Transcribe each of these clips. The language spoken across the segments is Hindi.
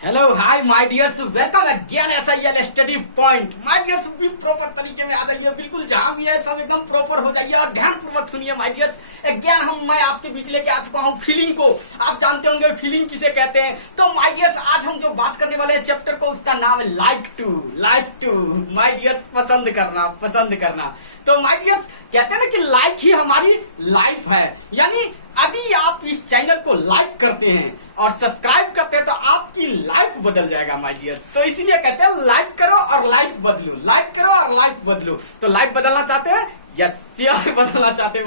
Hello hi my dears, welcome again SIL study point. My dears भी प्रॉपर तरीके में आ जाइए, बिल्कुल जहां भी है सब एकदम प्रॉपर हो जाइए और ध्यान पूर्वक सुनिए माय डियर्स। अगेन मैं आपके बीच लेके आ चुका हूं फीलिंग को। आप जानते होंगे फीलिंग किसे कहते हैं। तो माय डियर्स आज हम जो बात करने वाले हैं चैप्टर को, उसका नाम है लाइक टू। माय डियर्स पसंद करना। तो माय डियर्स कहते हैं ना कि लाइक ही हमारी लाइफ है। यानी यदि आप इस चैनल को लाइक करते हैं और सब्सक्राइब करते हैं तो आपकी लाइफ बदल जाएगा माय डियर्स। तो इसीलिए कहते हैं लाइक करो और लाइफ बदलो। तो लाइफ बदलना चाहते हैं? यस श्योर बदलना चाहते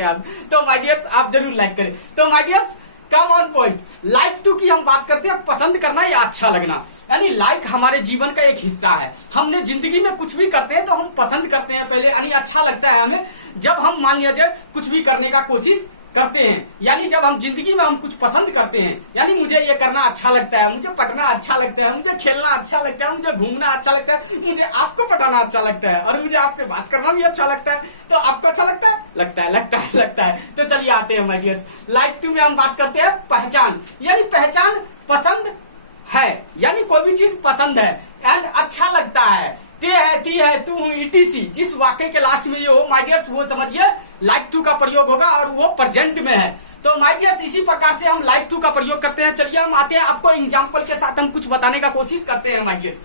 हैं आप। तो माय डियर्स आप जरूर लाइक करें। तो my dears come on point, like to की हम बात करते हैं पसंद करना या अच्छा लगना। यानी लाइक हमारे जीवन का एक हिस्सा है। हमने जिंदगी में कुछ भी करते हैं तो हम पसंद करते हैं पहले, यानी अच्छा लगता है हमें जब हम मान लीजिए कुछ भी करने का कोशिश करते हैं। यानी जब हम जिंदगी में हम कुछ पसंद करते हैं, यानी मुझे ये करना अच्छा लगता है, मुझे पढ़ना अच्छा लगता है, मुझे खेलना अच्छा लगता है, मुझे घूमना अच्छा लगता है, मुझे आपको पढ़ाना अच्छा लगता है और मुझे आपसे बात करना भी अच्छा लगता है। तो आपको अच्छा लगता है? लगता है। तो चलिए आते हैं माय डियर्स, लाइक टू में हम बात करते हैं पहचान। यानी पहचान पसंद है, यानी कोई भी चीज पसंद है एंड अच्छा लगता है। ते है, ती है, तू हूं, ईटीसी जिस वाक्य के लास्ट में ये हो माय डियर्स वो समझिए लाइक टू का प्रयोग होगा और वो प्रेजेंट में है। तो माय डियर्स इसी प्रकार से हम लाइक टू का प्रयोग करते हैं। चलिए हम आते हैं, आपको एग्जांपल के साथ हम कुछ बताने का कोशिश करते हैं my dears.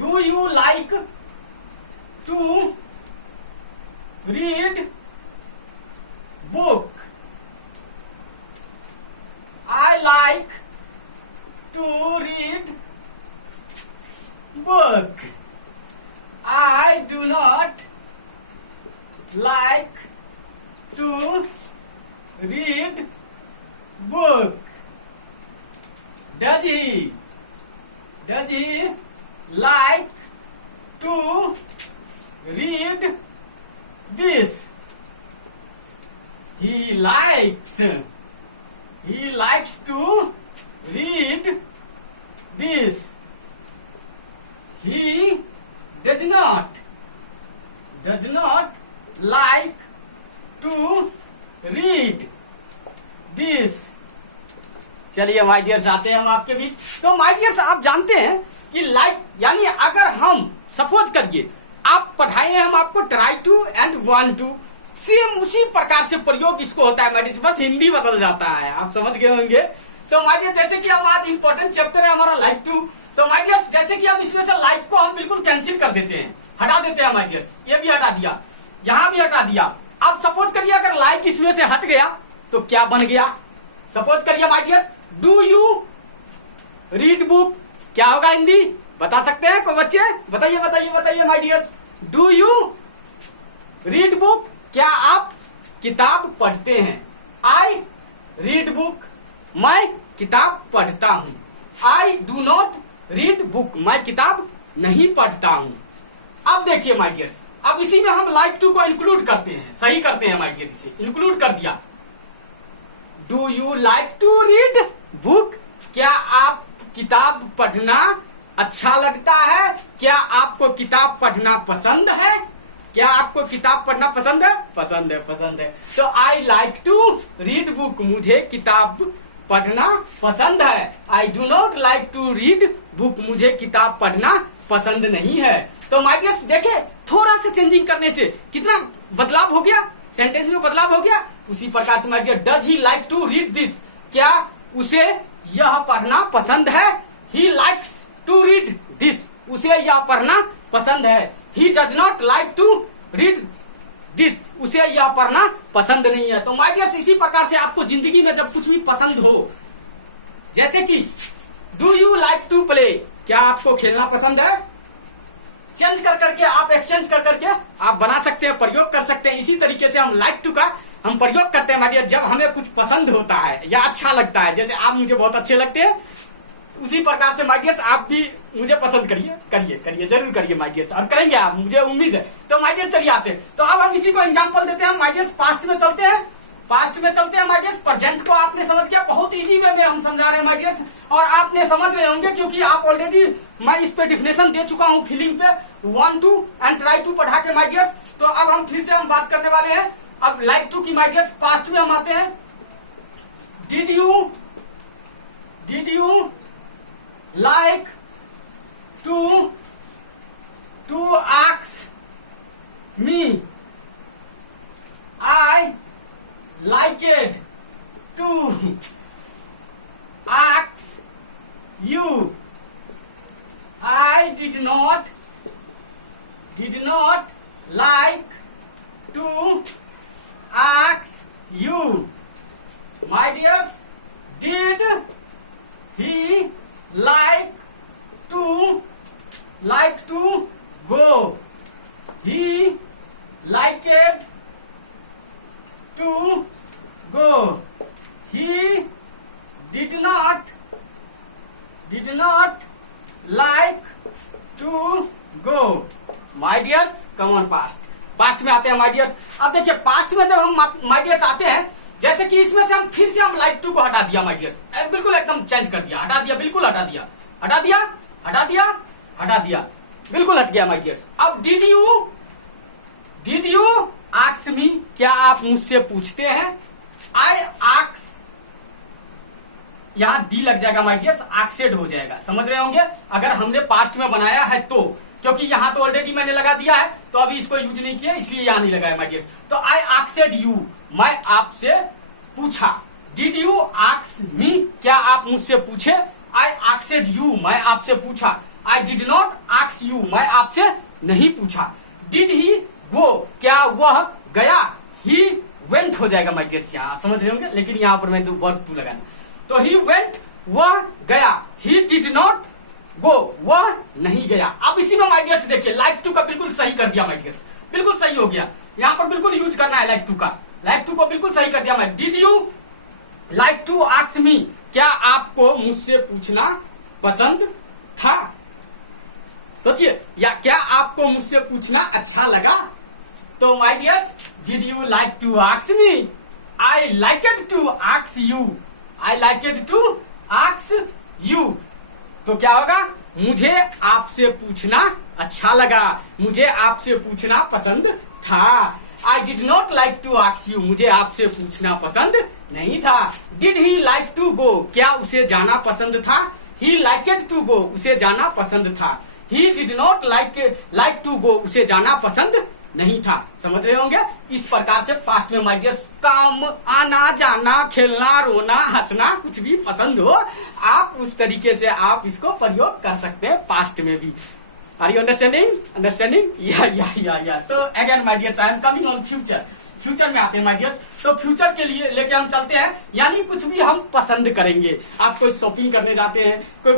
Do you like to read book? I like to read book. I do not like to read book. Does he like to read this? He likes to read this. He does not like to read this. चलिए माय डियर्स आते हैं हम आपके बीच। तो माय डियर्स आप जानते हैं कि लाइक यानी अगर हम सपोज करिए आप पढ़ाए हैं हम आपको try to and want to, same उसी प्रकार से प्रयोग इसको होता है माय डियर्स, बस हिंदी बदल जाता है। आप समझ गए होंगे। तो माय डियर्स जैसे कि हम आज इंपॉर्टेंट चैप्टर है हमारा लाइक टू। तो माय डियर्स जैसे कि हम इसमें से लाइक को हम बिल्कुल कैंसिल कर देते हैं, हटा देते हैं माय डियर्स। ये भी हटा दिया, यहां भी हटा दिया। अब सपोज करिए अगर लाइक इसमें से हट गया तो क्या बन गया? सपोज करिए my dears do you read book, क्या होगा हिंदी बता सकते हैं कोई बच्चे? बताइए my dears. Do you read book, क्या आप किताब पढ़ते हैं? आई रीड बुक, मैं किताब पढ़ता हूं। आई डू नॉट रीड बुक, मैं किताब नहीं पढ़ता हूं। अब देखिए माय डियर्स, अब इसी में हम लाइक टू को इंक्लूड करते हैं, सही करते हैं माय डियर, इसे इंक्लूड कर दिया। Do you like to read book, क्या आप किताब पढ़ना अच्छा लगता है? क्या आपको किताब पढ़ना पसंद है? क्या आपको किताब पढ़ना पसंद है? पसंद है। तो I like to read book, मुझे किताब पढ़ना पसंद है। I do not like to read book, मुझे किताब पढ़ना पसंद नहीं है। तो माय डियर्स देखे थोड़ा सा चेंजिंग करने से कितना बदलाव हो गया, सेंटेंस में बदलाव हो गया। उसी प्रकार से my dear does he like to read this, क्या उसे यह पढ़ना पसंद है? He likes to read this, उसे यह पढ़ना पसंद है। He does not like to read this, उसे यह पढ़ना पसंद नहीं है। तो माय डियर्स इसी प्रकार से आपको जिंदगी में जब कुछ भी पसंद हो, जैसे कि do you like to play, क्या आपको खेलना पसंद है? चेंज कर करके आप एक्सचेंज कर करके आप बना सकते हैं, प्रयोग कर सकते हैं। इसी तरीके से हम लाइक टू का हम प्रयोग करते हैं माय डियर जब हमें कुछ पसंद होता है या अच्छा लगता है। जैसे आप मुझे बहुत अच्छे लगते हैं, उसी प्रकार से माय डियर्स आप भी मुझे पसंद करिए जरूर करिए माय डियर्स, और करेंगे आप, मुझे उम्मीद है। तो माय डियर्स चलिए आते हैं। तो अब हम इसी को एग्जांपल देते हैं माय डियर्स। पास्ट में चलते हैं माय डियर्स। प्रेजेंट को आपने समझ गया, बहुत इजी वे में हम समझा रहे हैं माय डियर्स, और आपने समझ रहे होंगे क्योंकि आप ऑलरेडी मैं इस पे डिफिनेशन दे चुका हूं फीलिंग पे, want to and try to पढ़ा के माय डियर्स। तो अब हम फिर से हम बात करने वाले हैं अब लाइक टू की माय डियर्स। पास्ट में हम आते हैं। ask you. I did not like to ask you. My dears, did he like to go? He liked to go. He did not like to go. My dears, come on past. Past में आते हैं माय डियर्स। अब देखिए पास्ट में जब हम माय डियर्स आते हैं, जैसे कि इसमें से हम फिर से हम लाइक टू को हटा दिया माय डियर्स, बिल्कुल एकदम चेंज कर दिया, हटा दिया, बिल्कुल हटा दिया, हटा दिया, हटा दिया, हटा दिया, बिल्कुल हट गया माय डियर्स। अब डिड यू आस्क मी, क्या आप मुझसे पूछते हैं? आई आस्क, यहां डी लग जाएगा माय डियर्स, आक्सेड हो जाएगा, समझ रहे होंगे अगर हमने पास्ट में बनाया है तो, क्योंकि यहां तो ऑलरेडी मैंने लगा दिया है तो अभी इसको यूज नहीं किया, इसलिए यहां नहीं लगाया माय डियर्स। तो आई आस्क्ड यू, मैं आपसे पूछा। डिड यू आस्क मी, क्या आप मुझसे पूछे? आई आस्क्ड यू, मैं आपसे पूछा। आई डिड नॉट आस्क यू, मैं आपसे नहीं पूछा। डिड ही गो, क्या वह गया? ही वेंट हो जाएगा माय डियर्स, यहां आप समझ रहे होंगे, लेकिन यहां पर मैं वर्ब टू लगाना। तो ही वेंट, वह गया। ही डिड नॉट गो, वह नहीं गया। अब इसी में माय डियर्स देखिए लाइक टू का बिल्कुल सही कर दिया माय डियर्स, बिल्कुल सही हो गया। यहां पर बिल्कुल यूज करना है लाइक टू का, लाइक टू को बिल्कुल सही कर दिया मैं। Did you like to ask me, क्या आपको मुझसे पूछना पसंद था? सोचिए, या क्या आपको मुझसे पूछना अच्छा लगा? तो my dears, did you like to ask me? I liked to ask you, I liked to ask you. तो क्या होगा? मुझे आपसे पूछना अच्छा लगा, मुझे आपसे पूछना पसंद था। I did not like to ask you, मुझे आपसे पूछना पसंद नहीं था। Did he like to go, क्या उसे जाना पसंद था? ही लाइकेड टू गो, उसे जाना पसंद था। He did not like to go, उसे जाना पसंद नहीं था। समझ रहे होंगे? इस प्रकार से पास्ट में माय डियर्स काम, आना जाना, खेलना, रोना, हंसना, कुछ भी पसंद हो, आप उस तरीके से आप इसको प्रयोग कर सकते हैं पास्ट में भी। Are you understanding? या। तो again my dears, I am coming on future. Future में आते हैं माय डियर्स। तो फ्यूचर के लिए लेके हम चलते हैं, यानी कुछ भी हम पसंद करेंगे। आप कोई शॉपिंग करने जाते हैं, कोई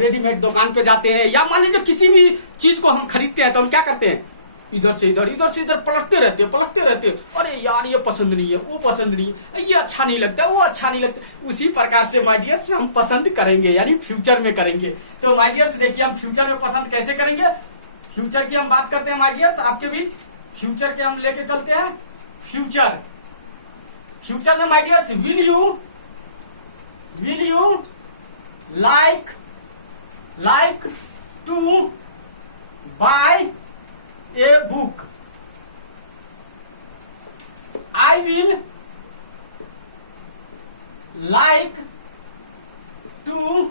रेडीमेड दुकान पे जाते हैं, या मान लीजिए किसी भी चीज को हम खरीदते हैं तो हम क्या करते हैं? इधर से इधर पलटते रहते हैं। अरे यार ये पसंद नहीं है, वो पसंद नहीं है, ये अच्छा नहीं लगता, वो अच्छा नहीं लगता। उसी प्रकार से माय डियर्स हम पसंद करेंगे, यानी फ्यूचर में करेंगे। तो माय डियर्स देखिए हम फ्यूचर में पसंद कैसे करेंगे। फ्यूचर की हम बात करते हैं माय डियर्स आपके बीच। फ्यूचर के हम लेके चलते हैं। फ्यूचर में my dears, will you like to buy a book? I will like to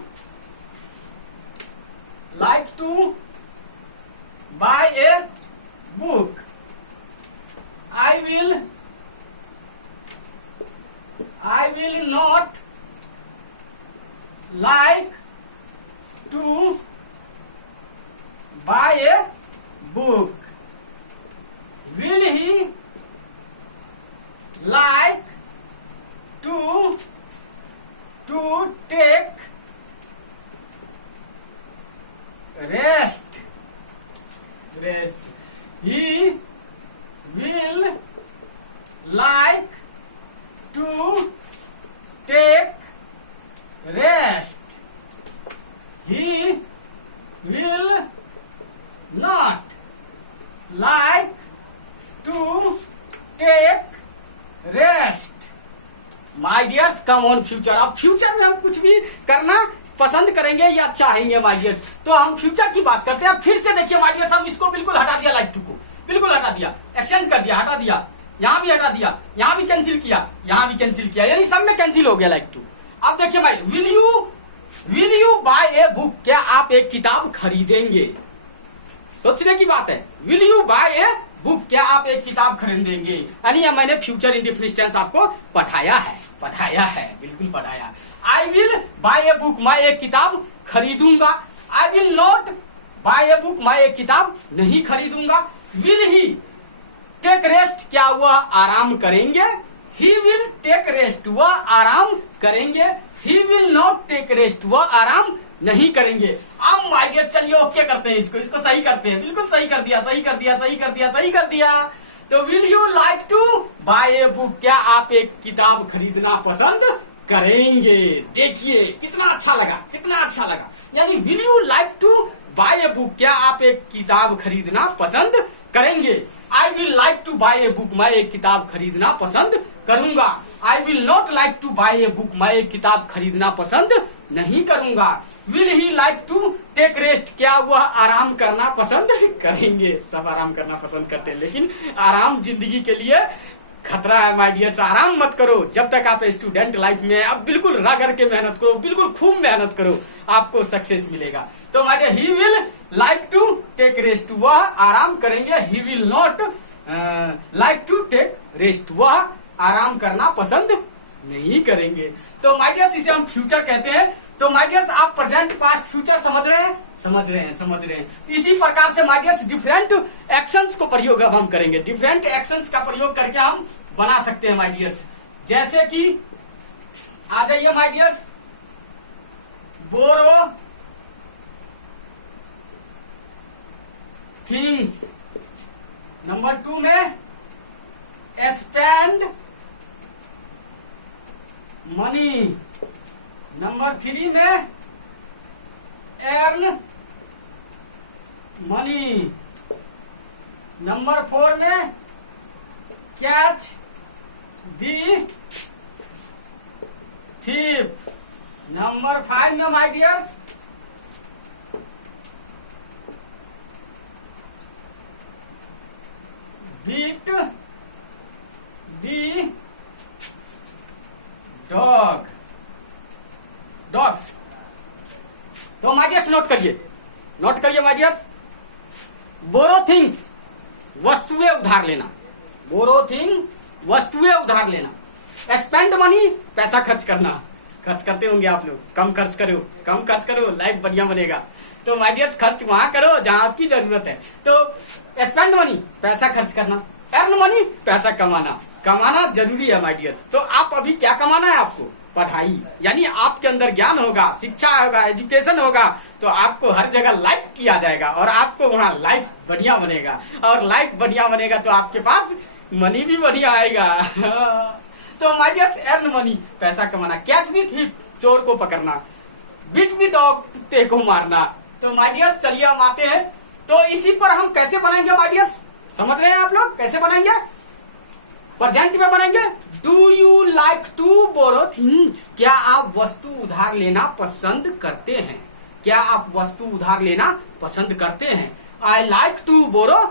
buy a book. I will not like to buy a book. Will he like to take rest? He will like to take rest. He will not like to take rest. My dears, come on future. अब फ्यूचर में हम कुछ भी करना पसंद करेंगे या चाहेंगे माय डियर्स। तो हम फ्यूचर की बात करते हैं। फिर से देखिए माय डियर्स, हम इसको बिल्कुल हटा दिया, लाइक टू को बिल्कुल हटा दिया, एक्सचेंज कर दिया, हटा दिया, यहां भी हटा दिया, यहां भी कैंसिल किया, यहां भी कैंसिल किया, यानी सब में कैंसिल हो गया लाइक टू। अब देखिए भाई, will you buy a book, क्या आप एक किताब खरीदेंगे? सोचने की बात है। Will you buy a book, क्या आप एक किताब खरीदेंगे? यानी मैंने फ्यूचर इंडेफिनिट टेंस आपको पढ़ाया है, बिल्कुल पढ़ाया। I will buy a book, मैं एक किताब खरीदूंगा। I will not buy a book, मैं एक किताब नहीं खरीदूंगा। विल ही टेक रेस्ट, क्या वह आराम करेंगे? ही विल टेक रेस्ट, वह आराम करेंगे। He will not take rest, वह आराम नहीं करेंगे। अब माय डियर चलिए ओके करते हैं, इसको सही करते हैं। बिल्कुल सही कर दिया। तो will you like to buy a book, क्या आप एक किताब खरीदना पसंद करेंगे? देखिए कितना अच्छा लगा। यानी will you like to buy a book, क्या आप एक किताब खरीदना पसंद करेंगे? I will like to buy a book, मैं एक किताब खरीदना पसंद करूंगा। I will not like to buy a book, मैं एक किताब खरीदना पसंद नहीं करूंगा। Will he like to take rest, क्या वह आराम करना पसंद करेंगे? सब आराम करना पसंद करते हैं, लेकिन आराम जिंदगी के लिए खतरा है माय डियर्स। आराम मत करो जब तक आप स्टूडेंट लाइफ में। अब बिल्कुल रगड़ के मेहनत करो, बिल्कुल खूब मेहनत करो, आपको सक्सेस मिलेगा। तो my dear, he will like to take rest, वह आराम करेंगे। He will not like to take rest, वह आराम करना पसंद नहीं करेंगे। तो माय डियर्स, इसे हम फ्यूचर कहते हैं। तो माय डियर्स, आप प्रेजेंट, पास्ट, फ्यूचर समझ रहे हैं। इसी प्रकार से माय डियर्स डिफरेंट एक्शंस को प्रयोग अब हम करेंगे। डिफरेंट एक्शंस का प्रयोग करके हम बना सकते हैं माय डियर्स। जैसे कि आ जाइए my dears, borrow things. Number 2 में स्पेंड मनी। नंबर 3 में earn मनी। नंबर 4 में कैच दी thief। नंबर 5 में my dears beat the dogs. तो माय डियर्स नोट करिए माय डियर्स। बोरो थिंग्स, वस्तुएं उधार लेना। वस्तुएं उधार लेना। स्पेंड मनी, पैसा खर्च करना। खर्च करते होंगे आप लोग। कम खर्च करो, लाइफ बढ़िया बनेगा। तो माय डियर्स, खर्च वहां करो जहां आपकी जरूरत है। तो स्पेंड मनी, पैसा खर्च करना। अर्न मनी, पैसा कमाना जरूरी है माय डियर्स। तो आप अभी क्या कमाना है आपको? पढ़ाई, यानी आपके अंदर ज्ञान होगा, शिक्षा होगा, एजुकेशन होगा, तो आपको हर जगह लाइक किया जाएगा और आपको वहां लाइफ बढ़िया बनेगा। और लाइफ बढ़िया बनेगा तो आपके पास मनी भी बढ़िया आएगा। तो माय डियर्स, अर्न मनी, पैसा कमाना। कैच दी थीफ, चोर को पकड़ना। बीट दी डॉग, कुत्ते को मारना। तो माय डियर्स, चलिए हम आते हैं। तो इसी पर हम कैसे बनाएंगे माय डियर्स? समझ रहे हैं आप लोग कैसे बनाएंगे? प्रेजेंट में बनाएंगे। Do you like to borrow things, क्या आप वस्तु उधार लेना पसंद करते हैं? I like to borrow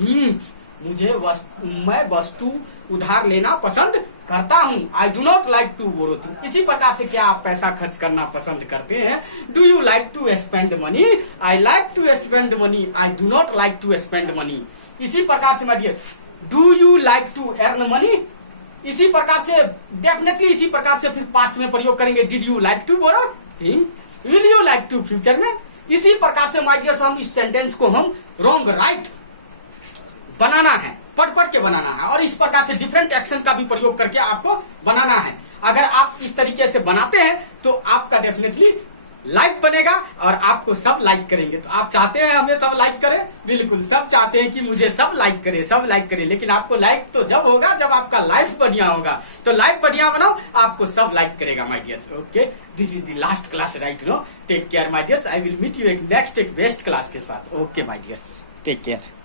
things, मैं वस्तु उधार लेना पसंद करता हूँ। I do not like to borrow things. इसी प्रकार से क्या आप पैसा खर्च करना पसंद करते हैं? Do you like to spend money? I like to spend money. I do not like to spend money. इसी प्रकार से my dear, do you like to earn money? इसी प्रकार से डेफिनेटली इसी प्रकार से फिर पास्ट में प्रयोग करेंगे। Did you like to borrow things? Will you like to future में। इसी प्रकार से माय डियर्स, हम इस सेंटेंस को हम रॉन्ग राइट बनाना है, पढ़ के बनाना है। और इस प्रकार से डिफरेंट एक्शन का भी प्रयोग करके आपको बनाना है। अगर आप इस तरीके से बनाते हैं तो आपका डेफिनेटली लाइक बनेगा और आपको सब लाइक करेंगे। तो आप चाहते हैं हमें सब लाइक करें? बिल्कुल, सब चाहते हैं कि मुझे सब लाइक करे। लेकिन आपको लाइक तो जब होगा जब आपका लाइफ बढ़िया होगा। तो लाइफ बढ़िया बनाओ, आपको सब लाइक करेगा my dears. Okay, this is the last class right no. Take care my dears. I will meet you next एक बेस्ट क्लास के साथ। Okay my dears, take care.